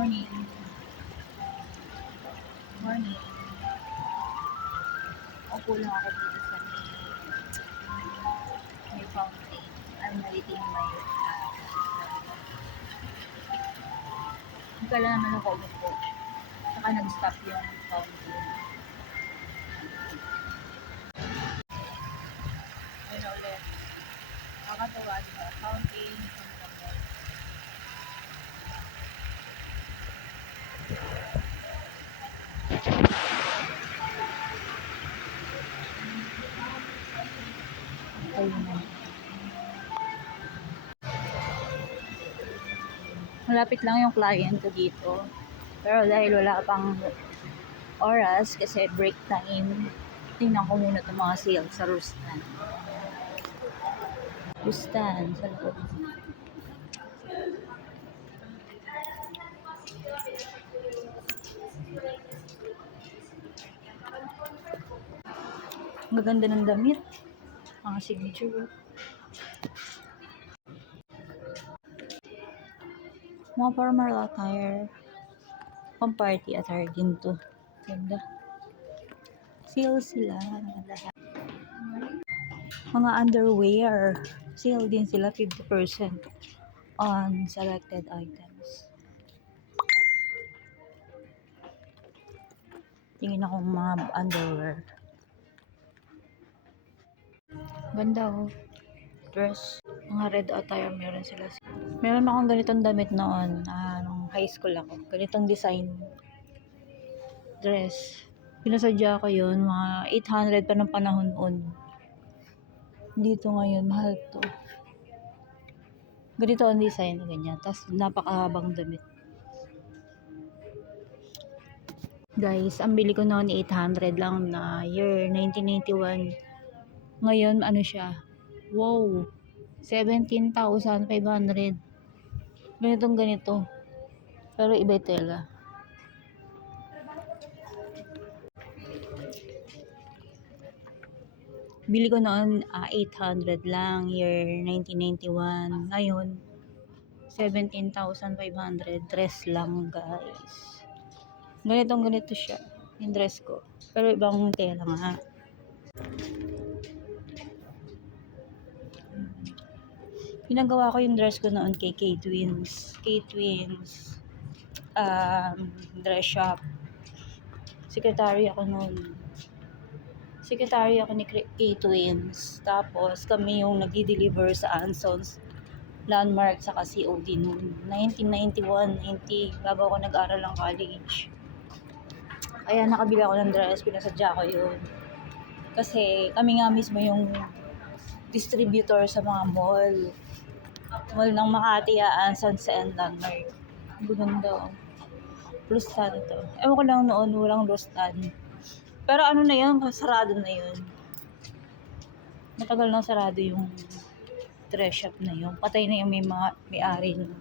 Morning. Morning. Upo lang ako dito sa may fountain. I'm waiting my Hindi lang naman ako umupo. Saka nag-stop yung fountain. Ayun ulit. Nakakatawa din yung fountain. Ayun na. Malapit lang yung client ko dito. Pero dahil wala pang oras kasi break time, tingnan ko muna itong mga sales sa Rustan. Rustan sa loob. Maganda ng damit. Mga signature. Mga formal attire. Pang party attire din to. Ganda. Sale sila. Mga underwear. Sale din sila 50% on selected items. Tingin akong mga underwear. Ganda oh. Dress. Mga red attire meron sila. Meron akong ganitong damit noon. Nung high school ako. Ganitong design. Dress. Pinasadya ko yun. Mga 800 pa ng panahon on. Dito ngayon. Mahal to. Ganito ang design. Ganyan. Tapos napakahabang damit. Guys, ang bili ko noon 800 lang na year 1991. Ngayon, ano siya? Wow! 17,500. Ganitong ganito. Pero iba yung tela. Bili ko noon 800 lang year 1991. Ngayon, 17,500. Dress lang, guys. Ganitong ganito siya. Yung dress ko. Pero ibang tela nga. Pinagawa ko yung dress ko noon kay K-Twins. K-Twins. Dress shop. Secretary ako noon. Secretary ako ni K-Twins. Tapos kami yung nag-deliver sa Ansons Landmark sa COD noon. 1991, 90, bago ako nag-aral ng college. Kaya nakabili ako ng dress, pinasadya ko yun. Kasi kami nga mismo yung distributor sa mga mall. Mall ng Makati, Ansons and Landmark. Ganda. Rustan to. Ewan ko lang noon, walang Rustan. Pero ano na yun, sarado na yun. Matagal na sarado yung dress shop na yun. Patay na yung may-ari nun.